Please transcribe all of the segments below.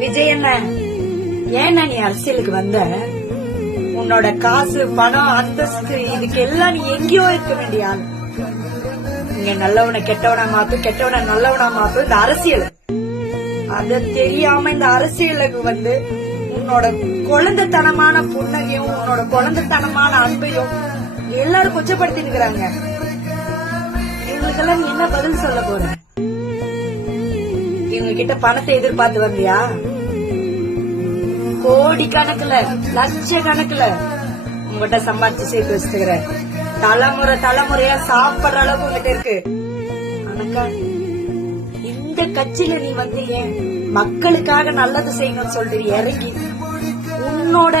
விஜய் என்ன ஏன்னா நீ அரசியலுக்கு வந்த? உன்னோட காசு பணம் அந்தஸ்து இதுக்கு எல்லாம் நீ எங்கேயோ இருக்க வேண்டிய ஆள். இங்க நல்லவனை கெட்டவனா மாத்து, கெட்டவனை நல்லவனா மாத்து இந்த அரசியல். அத தெரியாம இந்த அரசியலுக்கு வந்து உன்னோட குழந்தைத்தனமான புன்னகையும் உன்னோட குழந்தைத்தனமான அன்பையும் எல்லாரும் கொச்சப்படுத்தி இருக்கிறாங்க. இவங்களுக்கெல்லாம் நீ என்ன பதில் சொல்ல போற? இவங்க கிட்ட பணத்தை எதிர்பார்த்து வந்தியா? கோடி கணக்குல லட்ச கணக்குல உங்ககிட்ட சம்பாதிச்சு சேர்த்து வச்சுக்கிற தலைமுறை தலைமுறையா சாப்பிடுற அளவுக்கு உங்ககிட்ட இருக்கு. ஆனாக்கா இந்த கட்சியில நீ வந்து ஏன் மக்களுக்காக நல்லது செய்யணும்னு சொல்லிட்டு இறங்கி உன்னோட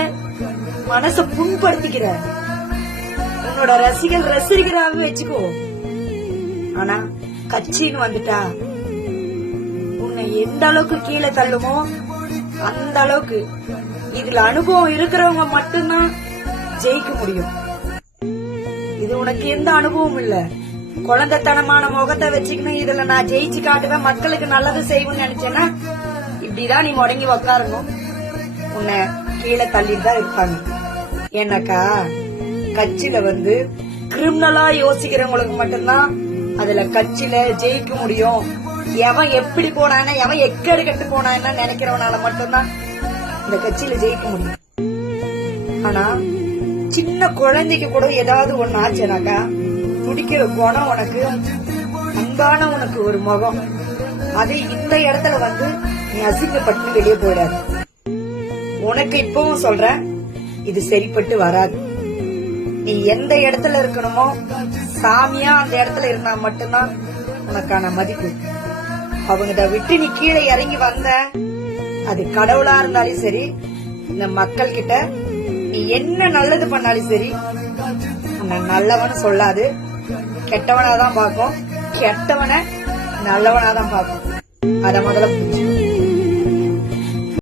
மனச புண்படுத்திக்கிற? உன்னோட ரசிகராகவே வச்சுக்கோ. ஆனா கட்சின்னு வந்துட்டா உன்னை எந்த அளவுக்கு கீழே தள்ளுமோ அந்த அளவுக்கு இதுல அனுபவம் இருக்கிறவங்க மட்டும்தான் ஜெயிக்க முடியும். இது உனக்கு எந்த அனுபவம் இல்ல. குழந்தைத்தனமான முகத்தை வச்சுக்கணும் இதுல நான் ஜெயிச்சு காட்டுவேன் மக்களுக்கு நல்லது செய்வேன்னு நினைச்சேன்னா இப்படிதான் நீ முடங்கி உக்காரணும். உன்னை கீழே தள்ளிட்டு தான் இருப்பாங்க. ஏன்னாக்கா கட்சியில வந்து கிரிமினலா யோசிக்கிறவங்களுக்கு மட்டும்தான் அதுல கட்சியில ஜெயிக்க முடியும். எவன் எப்படி போனான எவன் எக்கடு கட்டு போனான்னு நினைக்கிறவனால மட்டும்தான் இந்த கட்சியில ஜெயிக்க முடியும். ஆனா சின்ன குழந்தைக்கு கூட ஏதாவது ஒண்ணு ஆச்சுனாக்கா துடிக்கிற குணம் உனக்கு, அன்பான உனக்கு ஒரு முகம், அது இந்த இடத்துல வந்து நீ அசிங்கப்பட்டு வெளியே போயிடாது. உனக்கு இப்பவும் சொல்றேன், இது சரிப்பட்டு வராது. நீ எந்த இடத்துல இருக்கணுமோ சாமியா அந்த இடத்துல இருந்தா மட்டும்தான் உனக்கான மதிப்பு. அவங்ககிட்ட விட்டு நீ கீழே இறங்கி வந்த, அது கடவுளா இருந்தாலும் சரி இந்த மக்கள் கிட்ட நீ என்ன நல்லது பண்ணாலும் சரி உன்னை நல்லவன்னு சொல்லாது, கெட்டவனாதான் பார்க்கும், கெட்டவனை நல்லவனாதான் பார்க்கும். அத முதல்ல புரிஞ்சு.